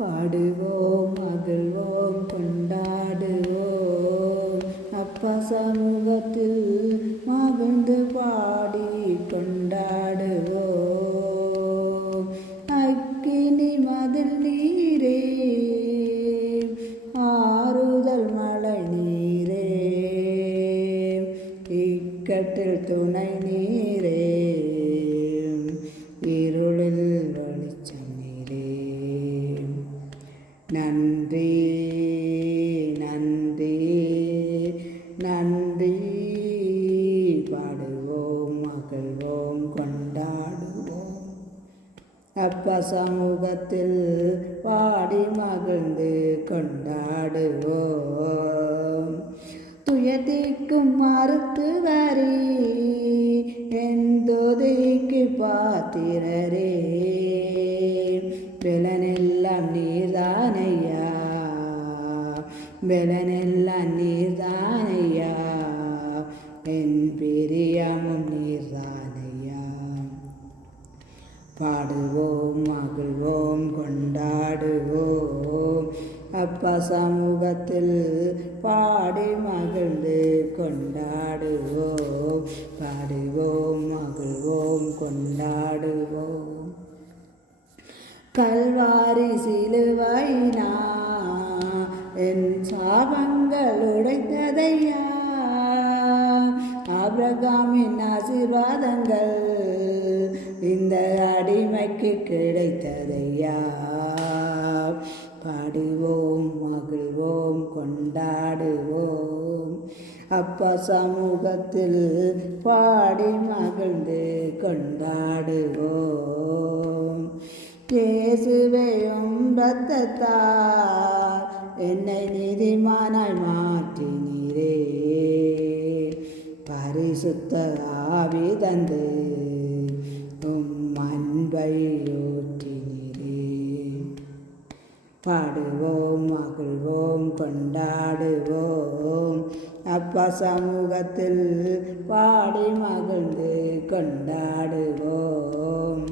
பாடுவோம் மகிழ்வோம் கொண்டாடுவோம் அப்பா சமூகத்தில் மகிழ்ந்து பாடி கொண்டாடுவோம். அக்கினி மதில் நீரே ஆறுதல் மழை நீரே இக்கட்டில் துணை நீரே இருளில் வெளிச்சம் நீரே. நன்றி நன்றி நன்றி பாடுவோம் மகிழ்வோம் கொண்டாடுவோம் அப்பா சமூகத்தில் பாடி மகிழ்ந்து கொண்டாடுவோம். துயதிக்கும் மருத்துவரே என் துதிக்கு பாத்திரரே பெலனெல்லாம் நீர்தானையா பெலனெல்லாம் நீர்தானையா என் பிரியமும் நீர்தானையா. பாடுவோம் மகிழ்வோம் கொண்டாடுவோம் அப்பா சமூகத்தில் பாடி மகிழ்ந்து கொண்டாடுவோம். பாடுவோம் மகிழ்வோம் கொண்டாடுவோம். கல்வாரி சிலுவையினா என் சாபங்கள் உடைத்ததையா ஆபிரகாமின் ஆசீர்வாதங்கள் இந்த அடிமைக்கு கிடைத்ததையா. பாடுவோம் மகிழ்வோம் கொண்டாடுவோம் அப்பா சமூகத்தில் பாடி மகிழ்ந்து கொண்டாடுவோம். இயேசுவையும் இரத்தத்தால் என்னை நீதிமானாய் மாற்றினீரே பரிசுத்த ஆவி தந்து அன்பை ஊற்றினீரே. பாடுவோம் மகிழ்வோம் கொண்டாடுவோம் அப்பா சமூகத்தில் பாடி மகிழ்ந்து கொண்டாடுவோம்.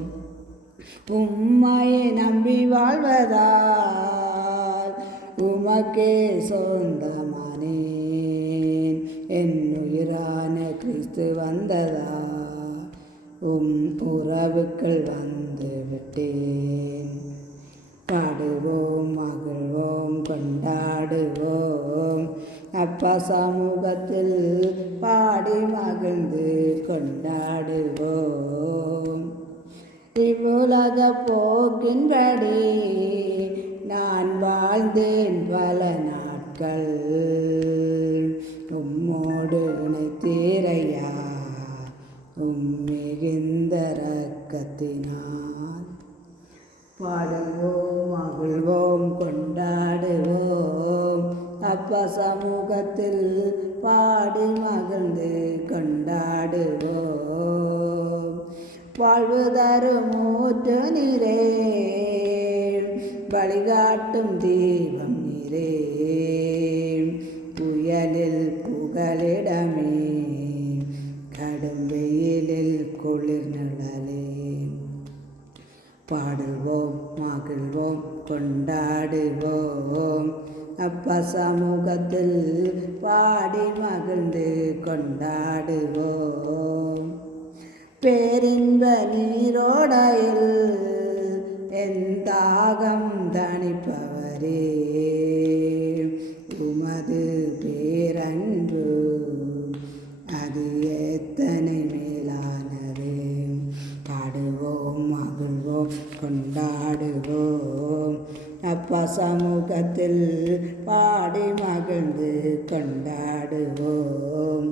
உம்மையை நம்பி வாழ்வதால் உமக்கே சொந்தமானேன் என் உயிரான கிறிஸ்து வந்ததா உறவுக்குள் வந்து விட்டேன். பாடுவோம் மகிழ்வோம் கொண்டாடுவோம் அப்பா சமூகத்தில் பாடி மகிழ்ந்து கொண்டாடுவோம். இவ்வுலக போக்கின்படி நான் வாழ்ந்தேன் பல நாட்கள் உம்மோடு இணைத்தீரையா மிகுந்த இரக்கத்தினால். பாடுவோம் மகிழ்வோம் கொண்டாடுவோம் அப்பா சமூகத்தில் பாடி மகிழ்ந்து கொண்டாடுவோம். வாழ்வு தரும் ஊற்று நீரே வழிகாட்டும் தீபம் நீரே புயலில் புகலிடமே கடும் வெயிலில் குளிர் நிழலே. பாடுவோம் மகிழ்வோம் கொண்டாடுவோம் அப்பா சமூகத்தில் பாடி மகிழ்ந்து கொண்டாடுவோம். பேரின்ப நீரோடையில் என் தாகம் தணிப்பவரே உமது பேரன்பு அது எத்தனை மேலானது. பாடுவோம் மகிழ்வோம் கொண்டாடுவோம் அப்பா சமூகத்தில் பாடி மகிழ்ந்து கொண்டாடுவோம்.